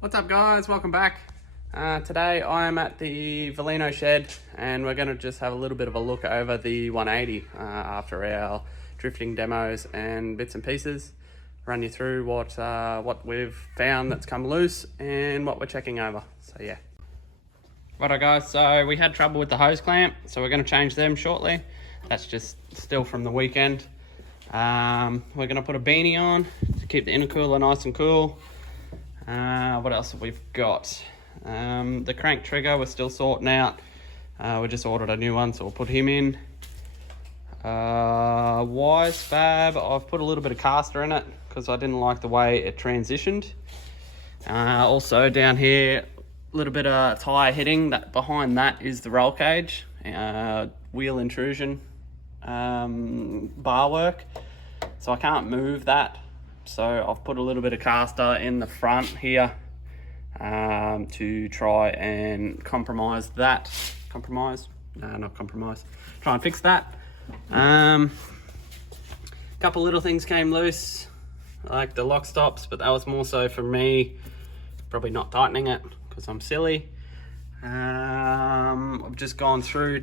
What's up guys, welcome back. Today I'm at the Velino shed and we're going to just have a little bit of a look over the 180 after our drifting demos and bits and pieces. Run you through what we've found that's come loose and what we're checking over. So yeah. Righto guys, so we had trouble with the hose clamp, so we're going to change them shortly. That's just still from the weekend. We're going to put a beanie on to keep the intercooler nice and cool. What else have we got? The crank trigger we're still sorting out. We just ordered a new one, so we'll put him in. Wise fab, I've put a little bit of caster in it because I didn't like the way it transitioned. Also down here, a little bit of tyre hitting. That behind that is the roll cage, wheel intrusion bar work, so I can't move that. So I've put a little bit of caster in the front here to try and try and fix that. Couple little things came loose, like the lock stops, but that was more so for me probably not tightening it because I'm silly. I've just gone through,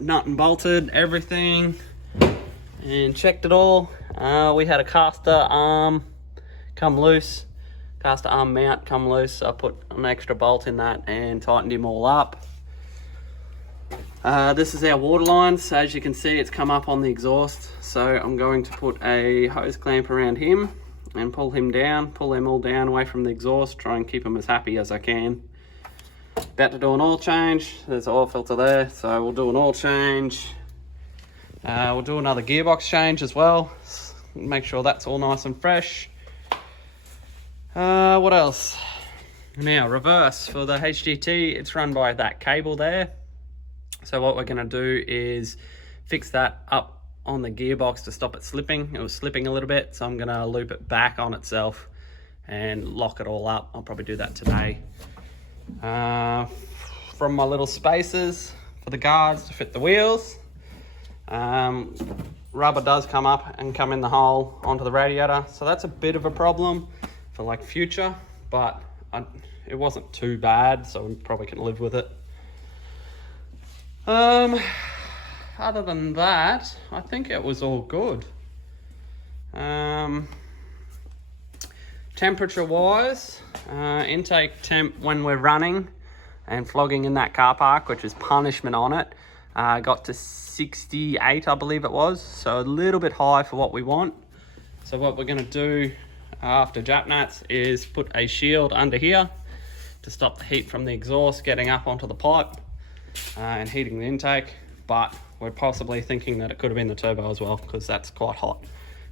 nut and bolted everything and checked it all. We had a caster arm come loose, caster arm mount come loose, so I put an extra bolt in that and tightened him all up. This is our water lines. As you can see, it's come up on the exhaust, so I'm going to put a hose clamp around him and pull them all down away from the exhaust, try and keep them as happy as I can. About to do an oil change. There's an oil filter there, so we'll do an oil change. We'll do another gearbox change as well. Make sure that's all nice and fresh. What else? Now, reverse for the HGT, it's run by that cable there. So what we're going to do is fix that up on the gearbox to stop it slipping. It was slipping a little bit, so I'm going to loop it back on itself and lock it all up. I'll probably do that today. From my little spacers for the guards to fit the wheels, rubber does come up and come in the hole onto the radiator, so that's a bit of a problem for like future, but it wasn't too bad, so we probably can live with it. Other than that, I think it was all good. Temperature wise, intake temp when we're running and flogging in that car park, which is punishment on it, got to 68, I believe it was, so a little bit high for what we want. So what we're going to do after Japnats is put a shield under here to stop the heat from the exhaust getting up onto the pipe and heating the intake, but we're possibly thinking that it could have been the turbo as well, because that's quite hot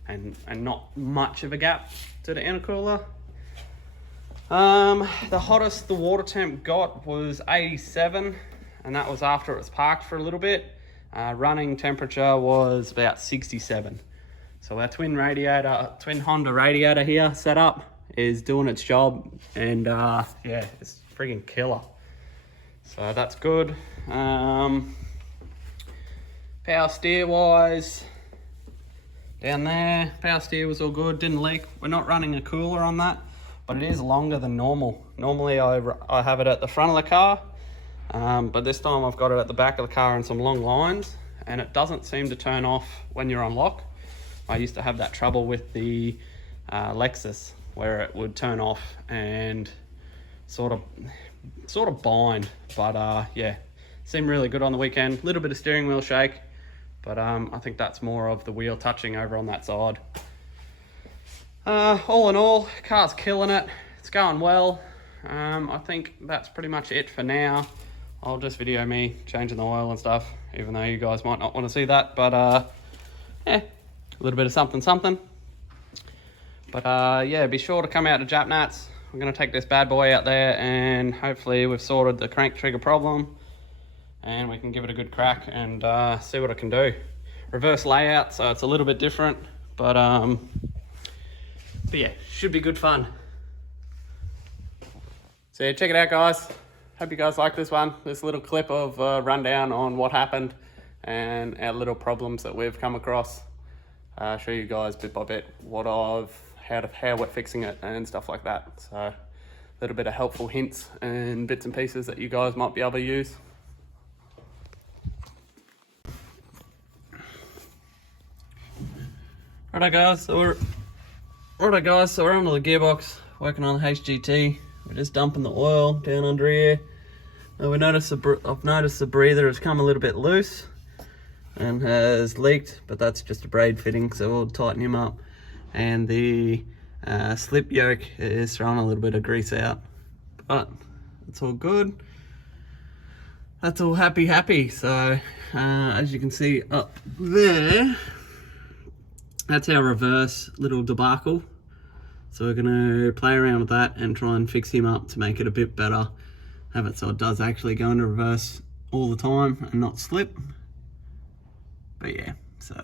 and not much of a gap to the intercooler. The hottest the water temp got was 87, and that was after it was parked for a little bit. Running temperature was about 67. So our twin Honda radiator here set up is doing its job, and yeah, it's freaking killer. So that's good. Power steer wise, down there, power steer was all good, didn't leak. We're not running a cooler on that, but it is longer than normal. Normally I have it at the front of the car, but this time I've got it at the back of the car in some long lines, and it doesn't seem to turn off when you're on lock. I used to have that trouble with the Lexus, where it would turn off and sort of bind, but yeah, seemed really good on the weekend. Little bit of steering wheel shake, but I think that's more of the wheel touching over on that side. All in all, car's killing it. It's going well. I think that's pretty much it for now. I'll just video me changing the oil and stuff, even though you guys might not want to see that, but yeah, a little bit of something. But yeah, be sure to come out to Japnats. We're going to take this bad boy out there, and hopefully we've sorted the crank trigger problem and we can give it a good crack and see what it can do. Reverse layout, so it's a little bit different, but yeah, should be good fun. So yeah, check it out guys. Hope you guys like this one. This little clip of rundown on what happened and our little problems that we've come across. Show you guys bit by bit how we're fixing it and stuff like that. So little bit of helpful hints and bits and pieces that you guys might be able to use. Righto guys, so we're on to the gearbox, working on the HGT. We're just dumping the oil down under here. Now I've noticed the breather has come a little bit loose and has leaked, but that's just a braid fitting, so we'll tighten him up. And the slip yoke is throwing a little bit of grease out, but it's all good. That's all happy. So as you can see up there, that's our reverse little debacle. So we're gonna play around with that and try and fix him up to make it a bit better. Have it so it does actually go into reverse all the time and not slip. But yeah, so